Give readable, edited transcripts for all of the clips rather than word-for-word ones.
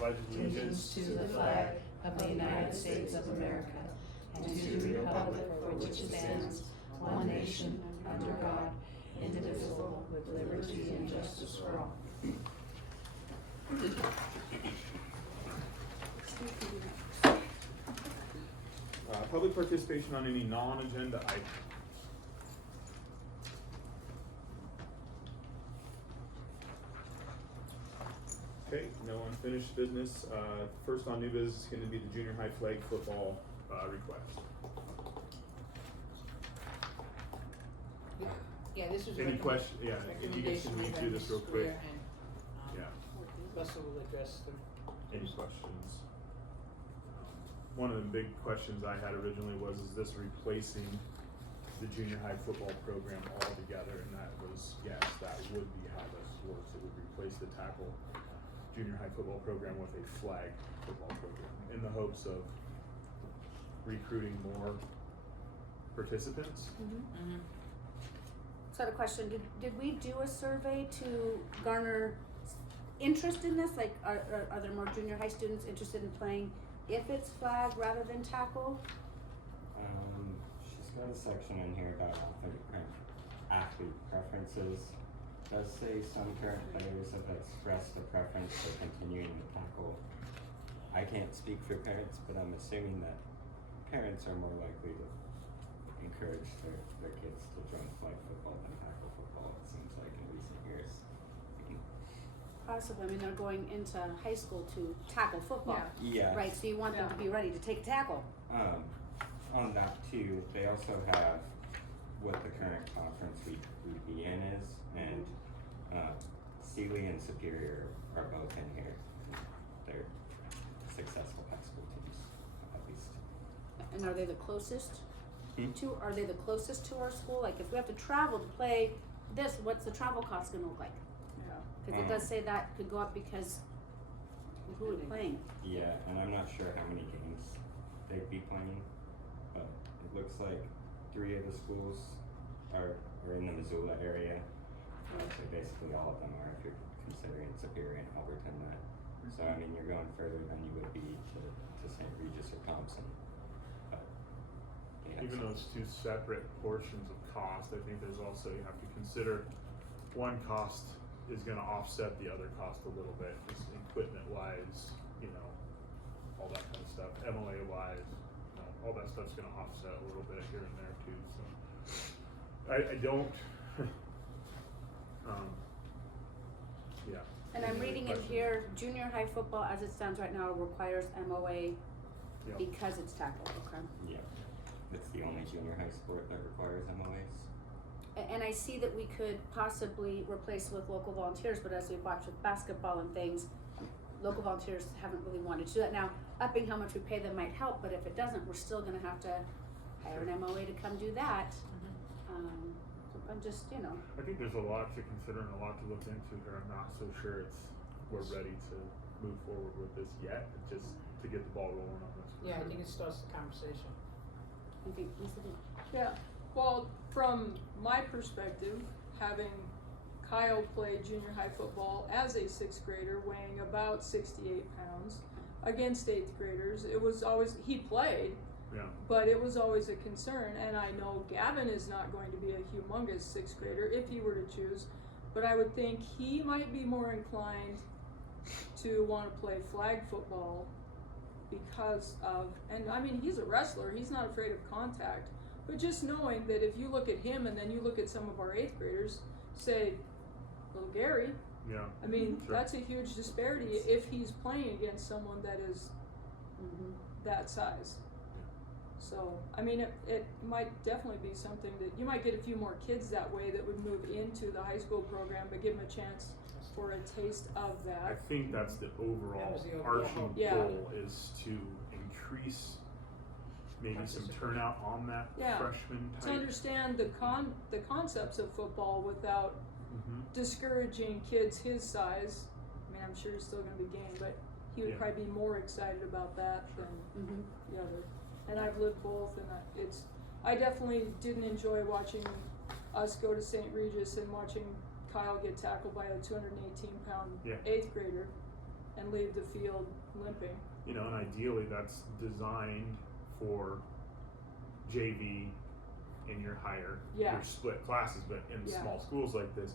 pledge allegiance to the flag of the United States of America and to the republic for which it stands, one nation, under God, indivisible, with liberty and justice for all. Public participation on any non-agenda items. Okay, no unfinished business. First on new business is going to be the junior high flag football request. Yeah, this was. Any question? Yeah, if you guys can read through this real quick. Yeah. Russell will address them. Any questions? One of the big questions I had originally was, is this replacing the junior high football program altogether? And that was, yes, that would be how this works. It would replace the tackle junior high football program with a flag football program in the hopes of recruiting more participants. So I had a question, did we do a survey to garner interest in this? Like, are there more junior high students interested in playing if it's flag rather than tackle? She's got a section in here about athlete preferences. Does say some current players have expressed a preference for continuing the tackle. I can't speak for parents, but I'm assuming that parents are more likely to encourage their kids to join flag football than tackle football, it seems like in recent years. Possibly, I mean, they're going into high school to tackle football. Yeah. Right, so you want them to be ready to take tackle. On that too, they also have what the current conference we'd be in is, and Sealy and Superior are both in here. They're successful high school teams, at least. And are they the closest Hmm? to, are they the closest to our school? Like, if we have to travel to play this, what's the travel cost gonna look like? Cause it does say that could go up because of who we're playing. Yeah, and I'm not sure how many games they'd be playing, but it looks like 3 of the schools are in the Missoula area. So basically all of them are, if you're considering Superior and Alberton. So I mean, you're going further than you would be to St. Regis or Thompson. But yeah, Even those two separate portions of cost, I think there's also, you have to consider one cost is gonna offset the other cost a little bit, just equipment wise, all that kind of stuff, MOA wise, all that stuff's gonna offset a little bit here and there too, so. I don't, yeah. And I'm reading in here, junior high football as it stands right now requires MOA Yeah. because it's tackle, okay? yeah, it's the only junior high sport that requires MOAs. And I see that we could possibly replace with local volunteers, but as we've watched with basketball and things, local volunteers haven't really wanted to do that. Now, upping how much we pay them might help, but if it doesn't, we're still gonna have to hire an MOA to come do that. I'm just, I think there's a lot to consider and a lot to look into here. I'm not so sure we're ready to move forward with this yet, just to get the ball rolling on this. Yeah, I think it starts the conversation. I think, Lisa, Yeah, well, from my perspective, having Kyle play junior high football as a 6th grader weighing about 68 pounds against 8th graders, it was always, he played, Yeah. but it was always a concern. And I know Gavin is not going to be a humongous 6th grader if he were to choose, but I would think he might be more inclined to want to play flag football because of, and I mean, he's a wrestler, he's not afraid of contact, but just knowing that if you look at him and then you look at some of our 8th graders, say, little Gary, Yeah. I mean, Sure. that's a huge disparity if he's playing against someone that is that size. So, I mean, it might definitely be something that you might get a few more kids that way that would move into the high school program, but give them a chance for a taste of I that. think that's the overall That was the overall arching hope. Yeah. goal, is to increase maybe some turnout on that Yeah. freshman To type. understand the concepts of football without discouraging kids his size. I mean, I'm sure he's still going to be game, but he would Yeah. probably be more excited about that than the other. And I've lived both, and I definitely didn't enjoy watching us go to St. Regis and watching Kyle get tackled by a 218-pound Yeah. 8th grader. and leave the field limping. You know, and ideally that's designed for JV in your higher, Yeah. your split classes, but in Yeah. small schools like this,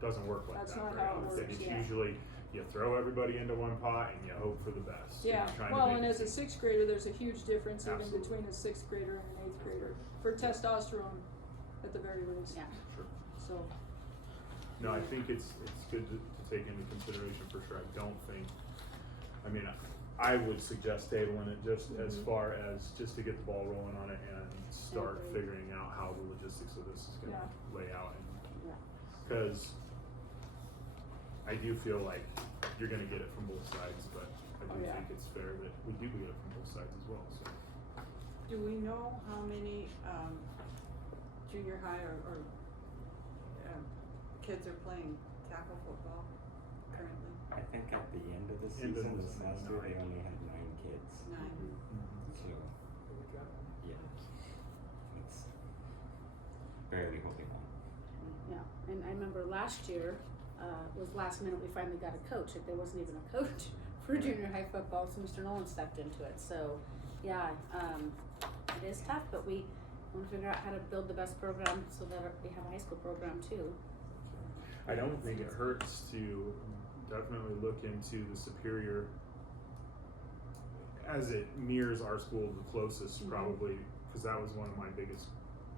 doesn't work like That's that not very how it often. works, It's yeah. usually, you throw everybody into one pot and you hope for the best. Yeah, You're trying to well, make and it as a sixth grader, there's a huge difference even Absolutely. between a sixth grader and an eighth grader, for testosterone at the very least, Yeah. Sure. so. No, I think it's good to take into consideration for sure. I don't think, I mean, I would suggest tabling it just as Mhm. far as just to get the ball rolling on it and start agree. figuring out how the logistics of this is gonna lay out. Yeah. Cause I do feel like you're gonna get it from both sides, but I do Oh, yeah. think it's fair that we do get it from both sides as well, so. Do we know how many, junior high or kids are playing tackle football currently? I think at the end of the End of season the this season, last year, they 9. only had 9 kids. 9. So, yeah, it's barely holding on. Yeah, and I remember last year, was last minute, we finally got a coach, like there wasn't even a coach for junior high football, so Mr. Nolan stepped into it, so, yeah, it is tough, but we wanna figure out how to build the best program so that we have a high school program too. I don't think it hurts to definitely look into the Superior, as it mirrors our school the closest Mhm. probably, because that was one of my biggest,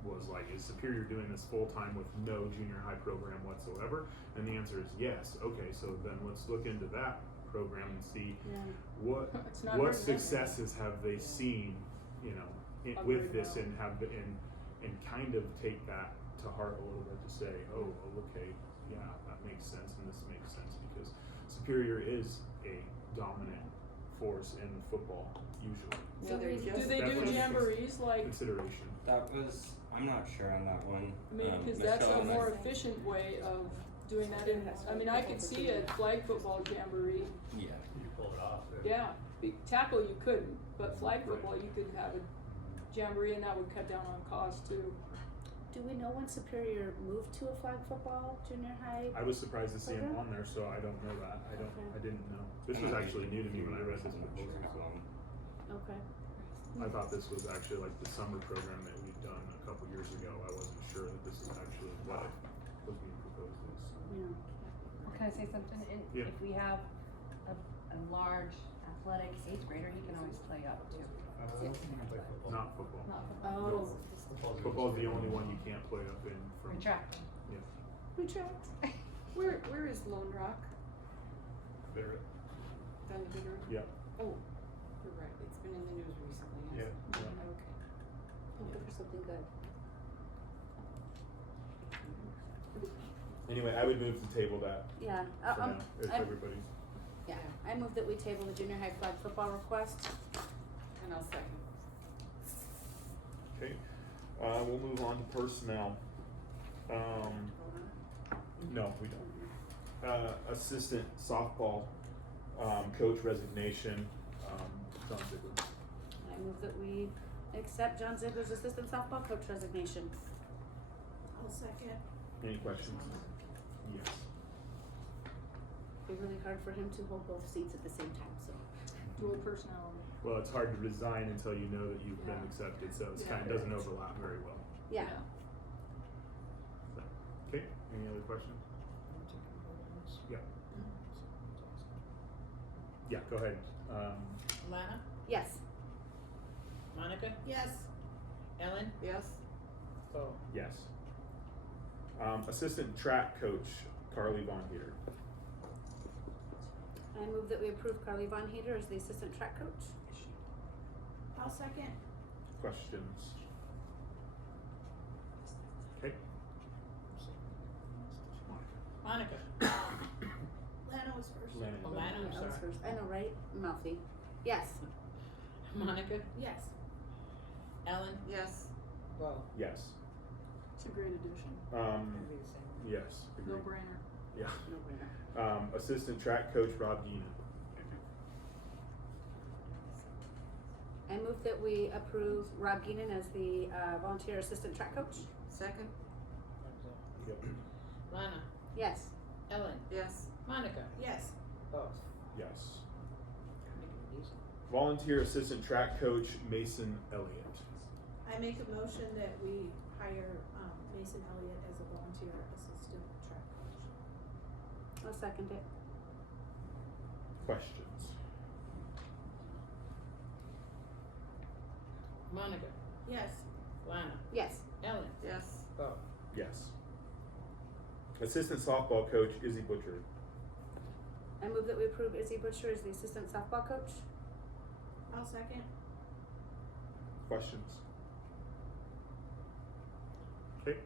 was like, is Superior doing this full time with no junior high program whatsoever? And the answer is yes. Okay, so then let's look into that program and see Yeah. what It's not what hurting us. successes have they seen, you know, with Upgrade this well. and have and kind of take that to heart a little bit to say, oh, okay, yeah, that makes sense and this makes sense because Superior is a dominant force in the football usually. So So they're we- just. Do they do Definitely. jamborees like, Consideration. That was, I'm not sure on that one. I mean, cause that's Michelle a and I- more efficient way of doing that in, I mean, I could see a flag football jamboree, Yeah. You pull it off. yeah, tackle you couldn't, but flag Right. football, you could have a jamboree and that would cut down on cost too. Do we know when Superior moved to a flag football junior high? I was surprised to see him Okay. on there, so I don't know that. Okay. I didn't know. This I was might be actually new to me when I read this on the proposal, picture so. column. Okay. I thought this was actually like the summer program that we'd done a couple years ago. I wasn't sure that this is actually what was being proposed as. Yeah. Well, can I say something? Yeah. If we have a large athletic eighth grader, he can always play up too. Not football. Not Oh, Football's the only one you can't play up in from. retract. retract. Where is Lone Rock? Barrett. Down the Bitter? Yeah. Oh, you're right, it's been in the news recently, Yeah. hasn't it? Yeah. Okay. Looking for something good. Anyway, I would move to table that Yeah, for now, if I'm- everybody's. yeah, I move that we table the junior high flag football request. And I'll second. Okay, we'll move on to personnel. No, we don't. Assistant softball, coach resignation, John Ziegler. I move that we accept John Ziegler's assistant softball coach resignation. I'll second. Any questions? Yes. It'd be really hard for him to hold both seats at the same time, so. Dual personality. Well, it's hard to resign until you know that you've been Yeah. accepted, so it's Yeah. kind of doesn't overlap very well. Yeah. So, okay, any other questions? Yeah. Yeah, go ahead. Lana, Yes. Monica, Yes. Ellen, Yes? Bo. Yes. Assistant track coach, Carly Von Heater. I move that we approve Carly Von Heater as the assistant track coach. I'll second. Questions? Okay. Monica, Lana was first. Lana. Oh, Lana, I'm I was sorry. first. I know, right? Mouthy. Yes. Monica, Yes. Ellen, Yes. Bo. Yes. It's a great addition, Gonna be the same. Yes, no agreed. brainer. Yeah. No brainer. Assistant track coach, Rob Geenan. I move that we approve Rob Geenan as the volunteer assistant track coach. Second? Yep. Lana, Yes. Ellen, Yes. Monica, Yes. Bo. Yes. Make it easy. Volunteer assistant track coach Mason Elliott. I make a motion that we hire, Mason Elliott as a volunteer assistant track coach. I'll second it. Questions? Monica, Yes. Lana, Yes. Ellen, Yes. Bo. Yes. Assistant softball coach Izzy Butcher. I move that we approve Izzy Butcher as the assistant softball coach. I'll second. Questions? Okay.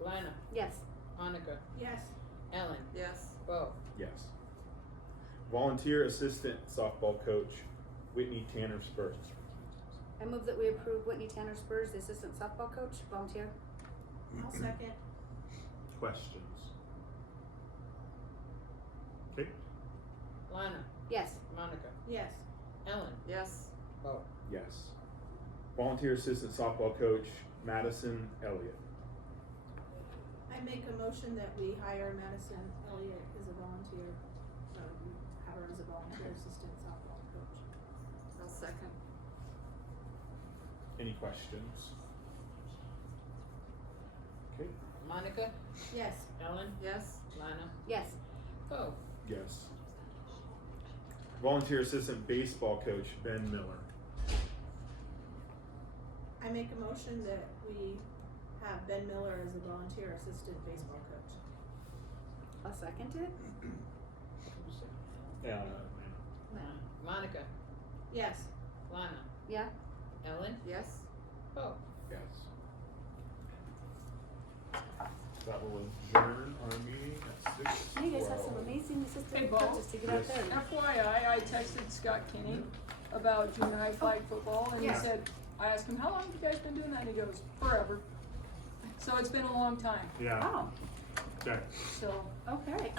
Lana, Yes. Monica, Yes. Ellen, Yes. Bo. Yes. Volunteer assistant softball coach Whitney Tanner Spurs. I move that we approve Whitney Tanner Spurs, the assistant softball coach, volunteer. I'll second. Questions? Okay. Lana, Yes. Monica, Yes. Ellen, Yes. Bo. Yes. Volunteer assistant softball coach Madison Elliott. I make a motion that we hire Madison Elliott as a volunteer, have her as a volunteer assistant softball coach. I'll second. Any questions? Okay. Monica, Yes. Ellen, Yes. Lana, Yes. Bo. Yes. Volunteer assistant baseball coach Ben Miller. I make a motion that we have Ben Miller as a volunteer assistant baseball coach. I'll second it. Monica, Yes. Lana, Yeah. Ellen, Yes. Bo. Yes. That will adjourn our meeting at 6:12. You guys have some amazing assistant Hey, Bo. coaches to get out Yes. there. FYI, I texted Scott Kinney about junior high flag football, and Yeah. he said, I asked him, how long have you guys been doing that? And he goes, forever. So it's been a long time, Yeah, Oh, okay. so. okay.